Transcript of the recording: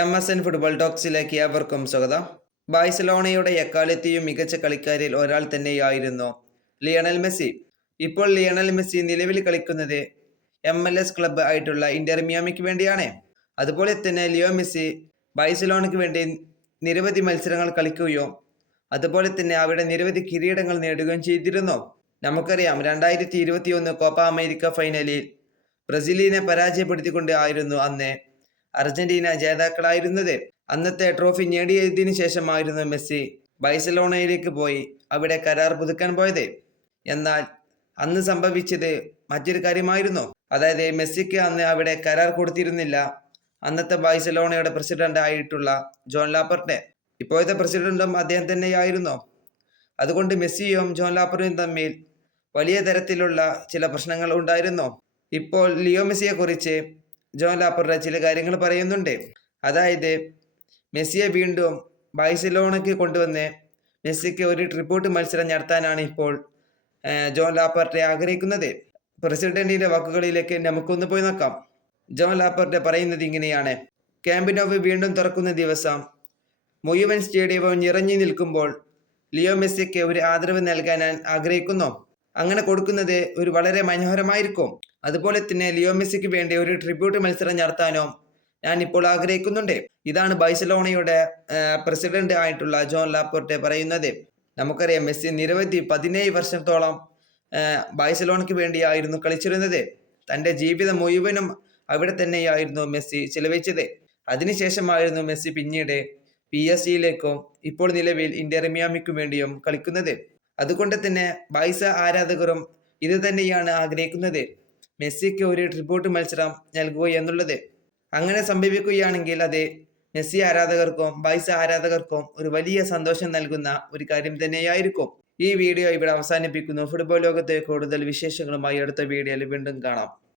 M S N football ടോക്സിലേക്ക് ഏവർക്കും സ്വാഗതം. ബാഴ്സലോണയുടെ എക്കാലത്തെയും മികച്ച കളിക്കാരിൽ ഒരാൾ തന്നെയായിരുന്നു ലിയണൽ മെസ്സി. ഇപ്പോൾ ലിയണൽ മെസ്സി നിലവിൽ കളിക്കുന്നത് എം എൽ എസ് ക്ലബ്ബ് ആയിട്ടുള്ള ഇന്റർ മിയാമിക്ക് വേണ്ടിയാണ്. അതുപോലെ തന്നെ ലിയോ മെസ്സി ബാഴ്സലോണയ്ക്ക് വേണ്ടി നിരവധി മത്സരങ്ങൾ കളിക്കുകയും അതുപോലെ തന്നെ അവിടെ നിരവധി കിരീടങ്ങൾ നേടുകയും ചെയ്തിരുന്നു. നമുക്കറിയാം രണ്ടായിരത്തി ഇരുപത്തി ഒന്ന് കോപ്പ അമേരിക്ക ഫൈനലിൽ ബ്രസീലിനെ പരാജയപ്പെടുത്തിക്കൊണ്ട് ആയിരുന്നു അന്ന് അർജന്റീന ജേതാക്കളായിരുന്നത്. അന്നത്തെ ട്രോഫി നേടിയതിനു ശേഷമായിരുന്നു മെസ്സി ബൈസലോണയിലേക്ക് പോയി അവിടെ കരാർ പുതുക്കാൻ പോയത്. എന്നാൽ അന്ന് സംഭവിച്ചത് മറ്റൊരു കാര്യമായിരുന്നു. അതായത് മെസ്സിക്ക് അന്ന് അവിടെ കരാർ കൊടുത്തിരുന്നില്ല. അന്നത്തെ ബൈസലോണയുടെ പ്രസിഡന്റ് ആയിട്ടുള്ള ജോൺ ലാപ്പർട്ടെ. ഇപ്പോഴത്തെ പ്രസിഡന്റും അദ്ദേഹം തന്നെയായിരുന്നു. അതുകൊണ്ട് മെസ്സിയും ജോൺ ലാപ്പറും തമ്മിൽ വലിയ തരത്തിലുള്ള ചില പ്രശ്നങ്ങൾ ഉണ്ടായിരുന്നു. ഇപ്പോൾ ലിയോ മെസ്സിയെ കുറിച്ച് ജോൺ ലാപ്പറുടെ ചില കാര്യങ്ങൾ പറയുന്നുണ്ട്. അതായത് മെസ്സിയെ വീണ്ടും ബൈസലോണയ്ക്ക് കൊണ്ടുവന്ന് മെസ്സിക്ക് ഒരു ട്രിബ്യൂട്ട് മത്സരം നടത്താനാണ് ഇപ്പോൾ ജോൺ ലാപ്പർട്ടെ ആഗ്രഹിക്കുന്നത്. പ്രസിഡന്റിന്റെ വാക്കുകളിലേക്ക് നമുക്കൊന്ന് പോയി നോക്കാം. ജോൺ ലാപ്പർട്ടെ പറയുന്നത് ഇങ്ങനെയാണ്. ക്യാമ്പിനോവ് വീണ്ടും തുറക്കുന്ന ദിവസം മുഴുവൻ സ്റ്റേഡിയവും നിറഞ്ഞു നിൽക്കുമ്പോൾ ലിയോ മെസ്സിക്ക് ഒരു ആദരവ് നൽകാൻ ഞാൻ ആഗ്രഹിക്കുന്നു. അങ്ങനെ കൊടുക്കുന്നത് ഒരു വളരെ മനോഹരമായിരിക്കും. അതുപോലെ തന്നെ ലിയോ മെസ്സിക്ക് വേണ്ടി ഒരു ട്രിബ്യൂട്ട് മത്സരം നടത്താനോ ഞാൻ ഇപ്പോൾ ആഗ്രഹിക്കുന്നുണ്ട്. ഇതാണ് ബൈസലോണയുടെ പ്രസിഡന്റ് ആയിട്ടുള്ള ജോൺ ലാപ്പോർട്ടെ പറയുന്നത്. നമുക്കറിയാം മെസ്സി നിരവധി പതിനേഴ് വർഷത്തോളം ബൈസലോണയ്ക്ക് വേണ്ടിയായിരുന്നു കളിച്ചിരുന്നത്. തന്റെ ജീവിതം മുഴുവനും അവിടെ തന്നെയായിരുന്നു മെസ്സി ചിലവഴിച്ചത്. അതിനുശേഷമായിരുന്നു മെസ്സി പിന്നീട് പി എസ് സിയിലേക്കും ഇപ്പോൾ നിലവിൽ ഇന്ത്യ മിയാമിക്കും വേണ്ടിയും കളിക്കുന്നത്. അതുകൊണ്ട് തന്നെ ബൈസ ആരാധകരും ഇത് തന്നെയാണ് ആഗ്രഹിക്കുന്നത്. മെസ്സിക്ക് ഒരു ട്രിബ്യൂട്ട് മത്സരം നൽകുക എന്നുള്ളത്. അങ്ങനെ സംഭവിക്കുകയാണെങ്കിൽ അത് മെസ്സി ആരാധകർക്കും ബൈസ ആരാധകർക്കും ഒരു വലിയ സന്തോഷം നൽകുന്ന ഒരു കാര്യം തന്നെയായിരിക്കും. ഈ വീഡിയോ ഇവിടെ അവസാനിപ്പിക്കുന്നു. ഫുട്ബോൾ ലോകത്തെ കൂടുതൽ വിശേഷങ്ങളുമായി അടുത്ത വീഡിയോയിൽ വീണ്ടും കാണാം.